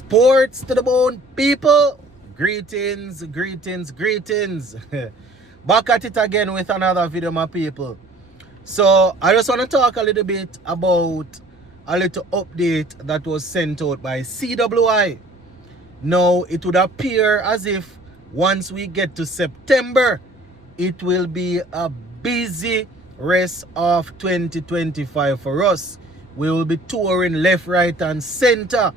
Sports to the bone, people. Greetings, greetings, greetings. Back at it again with another video, my people. So I just want to talk a little bit about a little update that was sent out by CWI. Now it would appear as if once we get to September, it will be a busy rest of 2025 for us. We will be touring left, right, and center.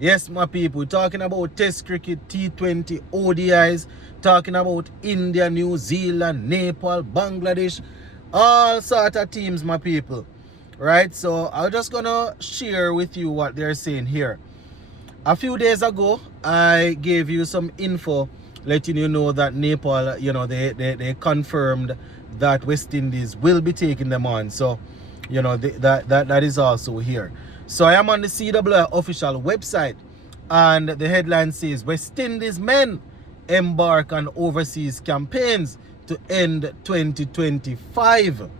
Yes, my people, talking about Test cricket, T20, ODIs, talking about India, New Zealand, Nepal, Bangladesh, all sort of teams, my people. Right, so I'm just gonna share with you what they're saying here. A few days ago, I gave you some info letting you know that Nepal, they confirmed that West Indies will be taking them on. So, that is also here. So I am on the CWI official website, and the headline says West Indies men embark on overseas campaigns to end 2025.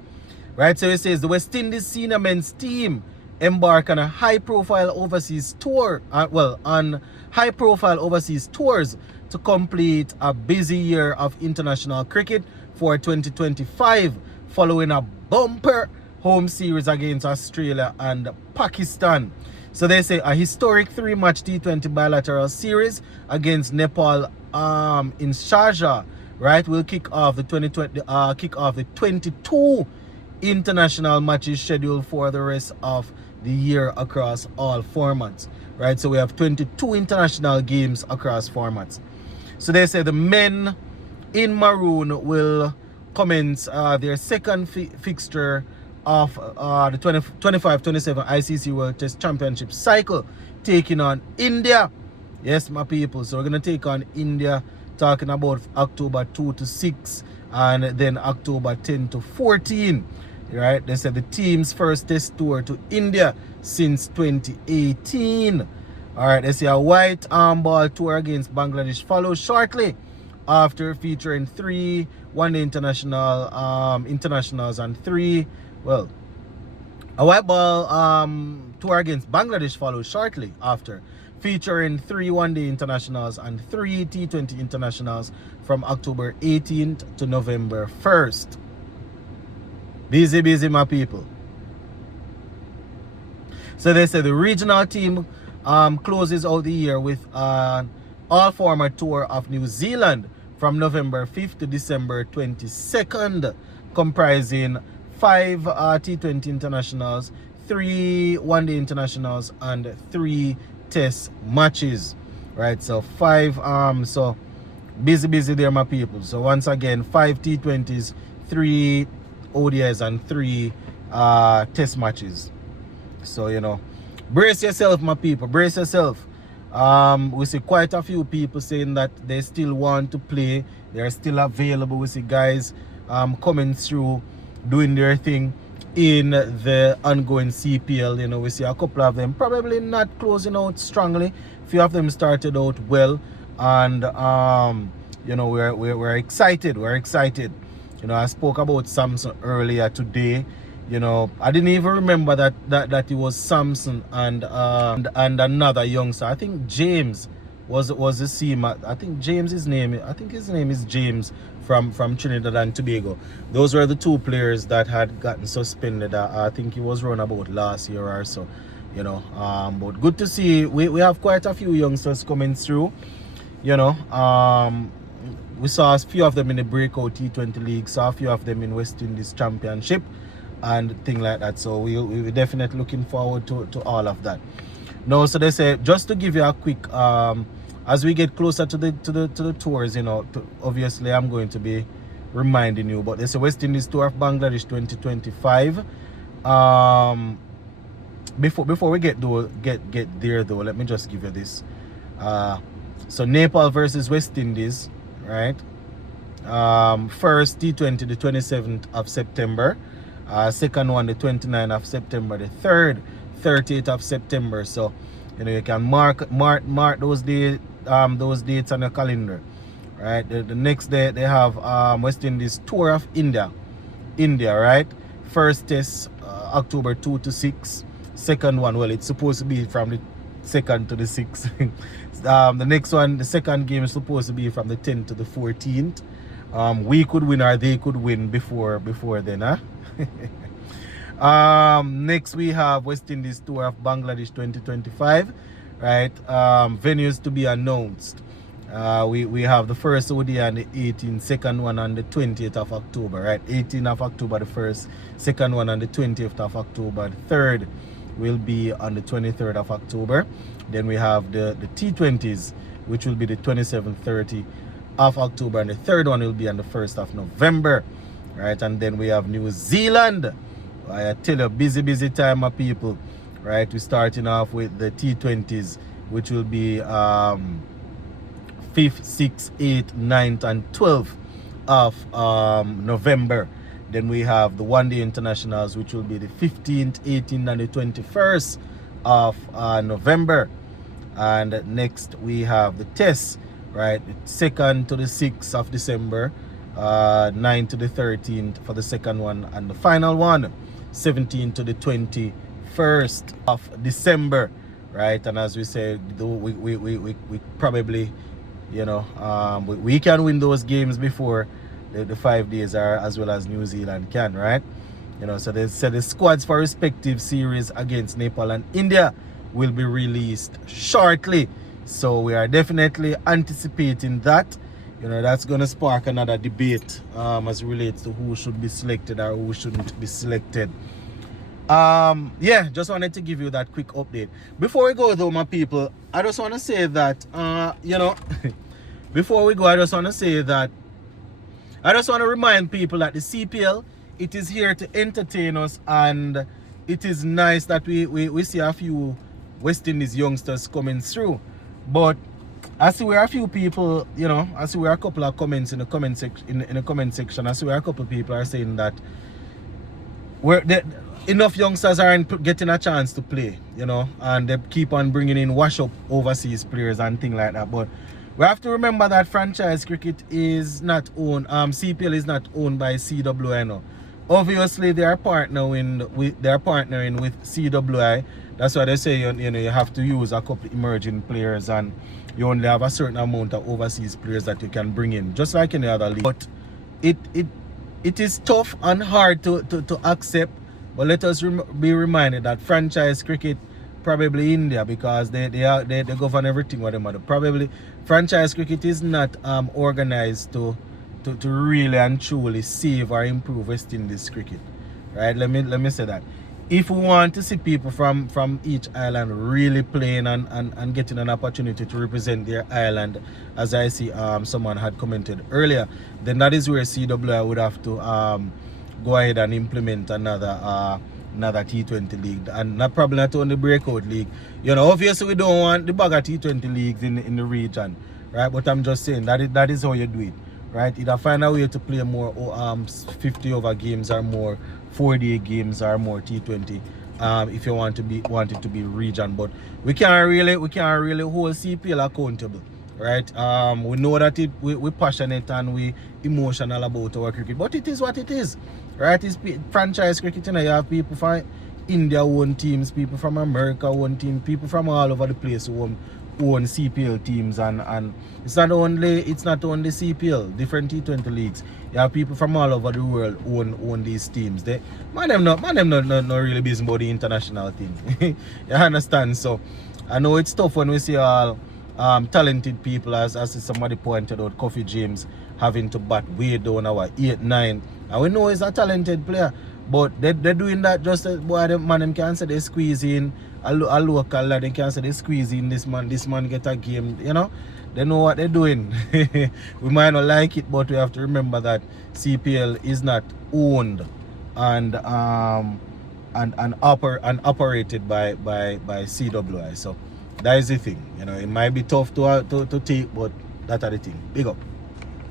Right, so it says the West Indies senior men's team embark on a high-profile overseas tour, on high-profile overseas tours to complete a busy year of international cricket for 2025, following a bumper home series against Australia and Pakistan. So they say a historic 3-match T20 bilateral series against Nepal in Sharjah, right, will kick off the 22 international matches scheduled for the rest of the year across all formats. Right, so we have 22 international games across formats. So they say the men in maroon will commence their second fixture of the 25-27 ICC World Test Championship cycle, taking on India. Yes, my people. So we're going to take on India, talking about October 2 to 6 and then October 10 to 14. Right? They said the team's first test tour to India since 2018. All right, they say a white arm ball tour against Bangladesh follows shortly after, featuring 3 one-day internationals and 3, a white ball tour against Bangladesh follows shortly after, featuring 3 one-day internationals and 3 T20 internationals from October 18th to November 1st. Busy, my people. So they say the regional team closes out the year with an all-format tour of New Zealand from November 5th to December 22nd, comprising 5 T20 internationals, 3 one-day internationals, and 3 test matches. Right, so 5, so busy there, my people. So once again, 5 T20s, 3 ODIs, and 3 test matches. So, brace yourself, my people, brace yourself. We see quite a few people saying that they still want to play. They're still available. We see guys coming through, doing their thing in the ongoing CPL. We see a couple of them probably not closing out strongly. A few of them started out well, and we're excited. We're excited. I spoke about Samson earlier today. I didn't even remember that it was Samson and another youngster. I think James was the same. I think his name is James from Trinidad and Tobago. Those were the 2 players that had gotten suspended. I think it was around about last year or so. But good to see we have quite a few youngsters coming through. We saw a few of them in the breakout T20 league, saw a few of them in West Indies Championship and thing like that. So we're definitely looking forward to all of that. No, so they say, just to give you a quick as we get closer to the tours, obviously I'm going to be reminding you, but there's a West Indies tour of Bangladesh 2025. Before we get there though, let me just give you this. So Nepal versus West Indies, right? First T20 the 27th of September. Second one the 29th of September. The third 30th of September. So you can mark those dates on your calendar, right? The next day they have West Indies tour of India, right? First test October 2 to 6. Second one, well, it's supposed to be from the 2nd to the 6th. The next one, the second game is supposed to be from the 10th to the 14th. We could win or they could win before then, huh? Next we have West Indies tour of Bangladesh 2025, right? Venues to be announced. We have the first ODI on the 18th, second one on the 20th of October, right? 18th of October the first, second one on the 20th of October, the third will be on the 23rd of October. Then we have the T20s, which will be the 27th, 30th of October, and the third one will be on the 1st of November, right? And then we have New Zealand. I tell you, busy time of people, right? We're starting off with the T20s, which will be 5th, 6th, 8th, 9th, and 12th of November. Then we have the one-day internationals, which will be the 15th, 18th, and the 21st of November. And next we have the tests, right? The 2nd to the 6th of December, 9th to the 13th for the second one, and the final one, 17th to the 21st of December, right? And as we said, we probably, you know, we can win those games before the 5 days are, as well as New Zealand can, right? You know, so they said the squads for respective series against Nepal and India will be released shortly. So we are definitely anticipating that. You know, that's going to spark another debate as it relates to who should be selected or who shouldn't be selected. Yeah, just wanted to give you that quick update. Before we go though, my people, I just want to say that, you know, before we go, I just want to remind people that the CPL, it is here to entertain us, and it is nice that we see a few West Indies youngsters coming through. But I see where a few people, you know, I see where a couple of comments in the comment section, I see where a couple of people are saying that enough youngsters aren't getting a chance to play, you know, and they keep on bringing in wash-up overseas players and things like that. But we have to remember that franchise cricket is not owned, CPL is not owned by CWI now. Obviously, they are partnering with CWI. That's why they say you know you have to use a couple emerging players, and you only have a certain amount of overseas players that you can bring in, just like any other league. But it is tough and hard to accept. But let us be reminded that franchise cricket, probably India, because they govern everything what they do. Probably franchise cricket is not organized to really and truly save or improve West Indies cricket, right? Let me say that. If we want to see people from each island really playing and getting an opportunity to represent their island, as I see someone had commented earlier, then that is where CWI would have to go ahead and implement another T20 league, and probably not only breakout league. You know, obviously we don't want the bag of T20 leagues in the region, right? But I'm just saying that is how you do it, right? Either find a way to play more 50 over games or more 4-day games or more T20 if you want it to be region. But we can't really hold CPL accountable, right? We know that we're passionate and we emotional about our cricket, but it is what it is, right? It's franchise cricket. You know, you have people from India own teams, people from America own teams, people from all over the place who own CPL teams, and it's not only CPL, different T20 leagues. You have people from all over the world own these teams. Man them not really busy about the international team. You understand? So I know it's tough when we see all talented people, as somebody pointed out, Coffee James having to bat way down our 8-9, and we know he's a talented player, but they're doing that just as boy, them can say they squeeze in a local lad, they can say they squeeze in this man get a game, you know. They know what they're doing. We might not like it, but we have to remember that CPL is not owned and operated by CWI. So that is the thing. You know, it might be tough to take, but that's the thing. Big up.